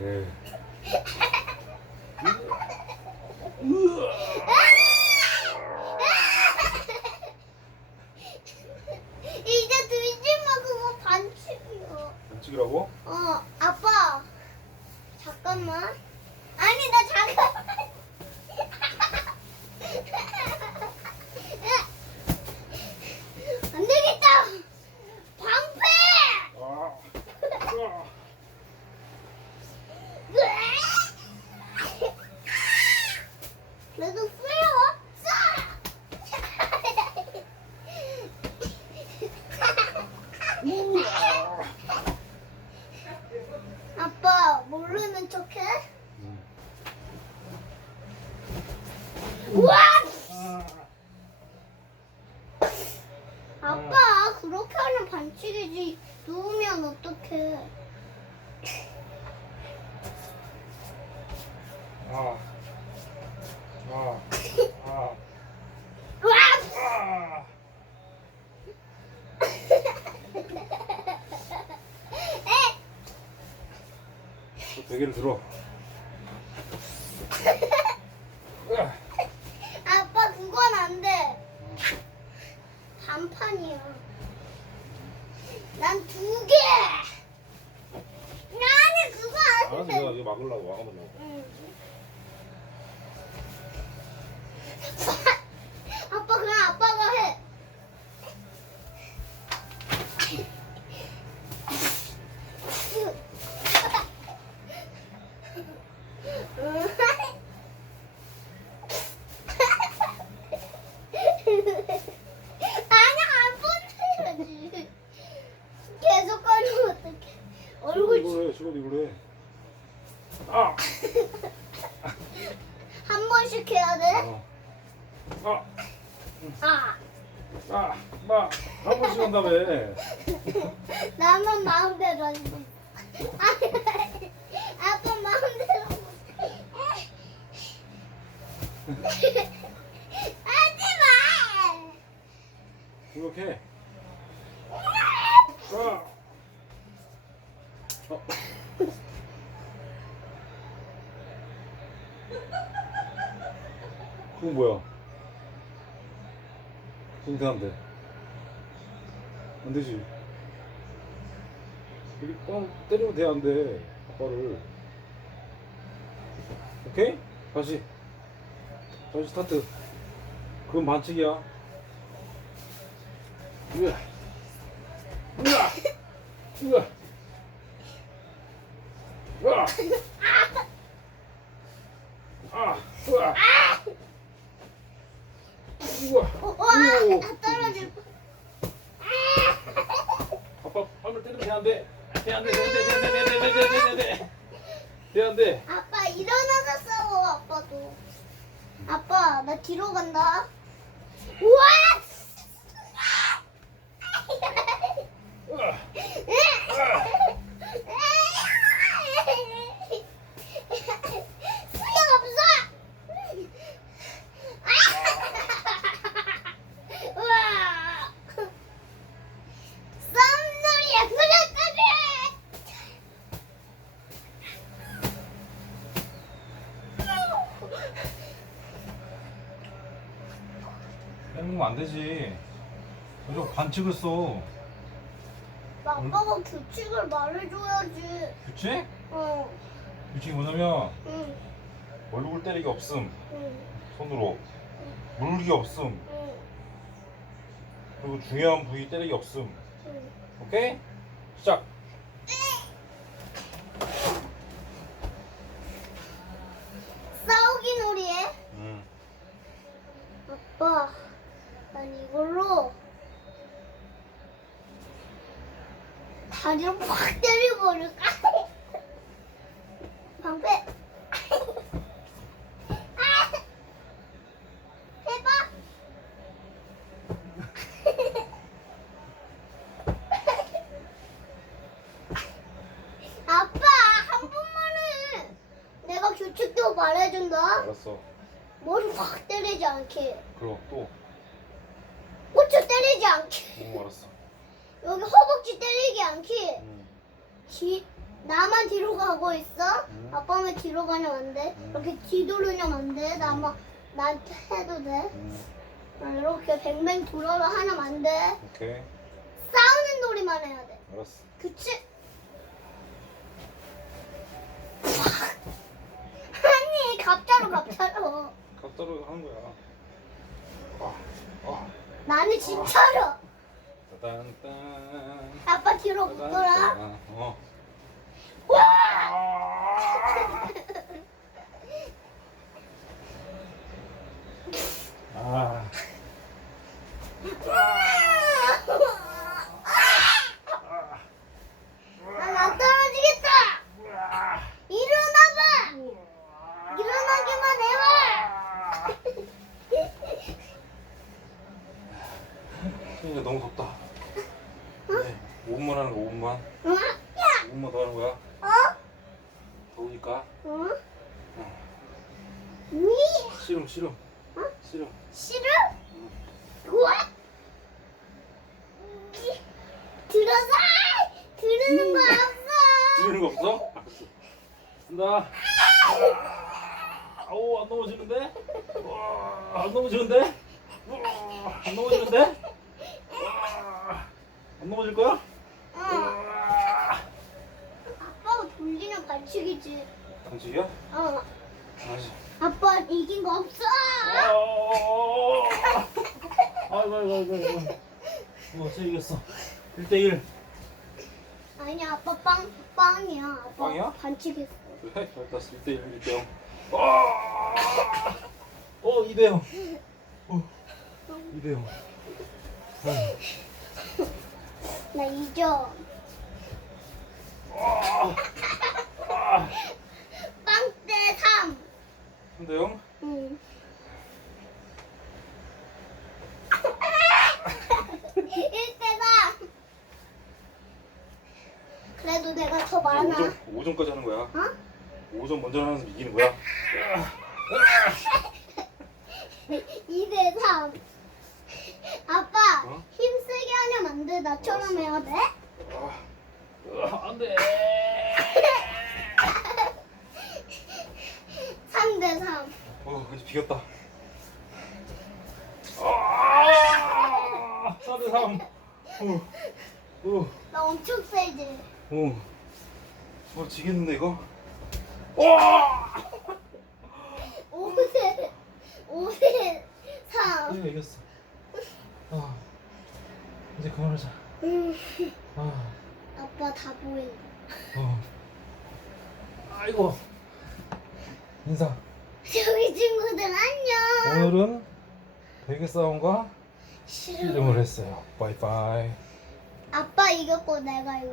예. 이제 들지 마 그거 반칙이야. 찍으라고? 어 아빠 잠깐만. 아니 나 잠깐만. 안 되겠다. 방패. 아. 아. 그래도 후회 없어. 아빠 모르는 척해? 음. 우와! 아. 아빠 그렇게 하면 반칙이지. 누우면 어떡해? 아. 아. 아. 우와! 아. 에! 또 베개를 들어. 아빠 그건 안 돼. 반판이야. 난 두 개. 나는 그거 안 알았어, 돼. 내가 이거 막으려고 막으려고. 응. 아빠 그냥 아빠가 해. 아니 안 번져야지. 계속 가면 어떡해. 얼굴 이걸 해, 지금 이걸 해. 아. 한 번씩 해야 돼. 아. 아, 아. 마. 한 번씩 한다며. 나만 마음대로 하지. 아니, 아빠 마음대로. 하지 마. 이렇게. 아. 어. 그건 뭐야? 그건 돼안 돼. 안 되지. 여기 뻥 때리면 돼, 안 돼. 아빠를. 오케이? 다시. 다시 스타트. 그건 반칙이야. 으아. 으아. 으아. 으아. 우와. 와, 우와. 떨어지고. 아빠 팔로 때리면 돼안 돼. 돼안 돼. 돼안 돼. 돼안 돼. 아빠 일어나서 싸워 아빠도. 아빠 나 뒤로 간다. 우와. 빼는 거안 되지. 이거 반칙을 써. 아빠가 규칙을 말해줘야지. 규칙? 어, 규칙이 뭐냐면 응, 얼굴 때리기 없음. 응, 손으로. 물기 없음. 응, 그리고 중요한 부위 때리기 없음. 응. 오케이? 시작. 싸우기 놀이해? 음. 아빠, 난 이걸로 다리를 확 때려버릴까? 방패. 아! 해봐. 아빠, 한 번만 해. 내가 규칙도 말해준다. 알았어. 머리 확 때리지 않게. 그럼 또. 않게. 오, 알았어. 여기 허벅지 때리지 않게. 음. 뒤 나만 뒤로 가고 있어. 응. 아빠만 뒤로 가면 안 돼. 응. 이렇게 뒤돌으면 안 돼. 나만 나한테 해도 돼. 음, 아, 이렇게 뱅뱅 돌아서 하면 안 돼. 오케이. 싸우는 놀이만 해야 돼. 알았어. 그치? 아니 갑자로 갑자로. 갑자로 하는 거야. 아, 아. 나는 진짜로. 따단딴. 아빠 뒤로. 따단딴. 어. 와! 아. 나안 떨어지겠다. 일어나봐. 일어나기만 해봐. 진짜 너무 덥다. 네, 5분만 하는 거 5분만. 응? 야. 5분만 더 하는 거야. 어? 더우니까. 응? 어. 위? 싫음 싫음. 어? 싫음. 싫어? 우와. 들어서. 들으는 거 없어. 들리는 거 없어? 알았어. 간다. 아우 안 넘어지는데? 와, 안 넘어지는데? 와, 안 넘어지는데? 와, 안 넘어질 거야? 응. 와. 아빠가 돌리는 반칙이지. 당직이야? 어. 다시. 아빠 이긴 거 없어. 아이고 아이고 아이고 아이고. 어, 쟤 이겼어. 1대1. 아니야 아빠 빵 빵이야. 아빠 빵이야? 반칙했어. 그래? 알았어. 1대1, 1대0. 와! 어, 2대0. 어, 2대0. 나 이겨. 빵대 3. 3대 0? 응. 1대 3. 그래도 내가 더 많아. 5점, 5점까지 하는 거야. 어? 5점 먼저 하는 사람 이기는 거야. 2대 3. 아빠, 어? 하면 안 돼. 나처럼 해야 돼. 아, 안 돼. 3대 3. 어, 이제 비겼다. 아! 4대 3. 어. 어. 나 엄청 세지. 어. 어, 지겠는데 이거? 와! 5대 5대 3. 내가 이겼어. 아. 이제 그만하자. 음, 아. 아빠 다 보인다. 어. 아이고. 인사. 저기 친구들 안녕. 오늘은 베개 싸움과 싫어. 씨름을 했어요. 바이바이. 아빠 이겼고 내가 이겼.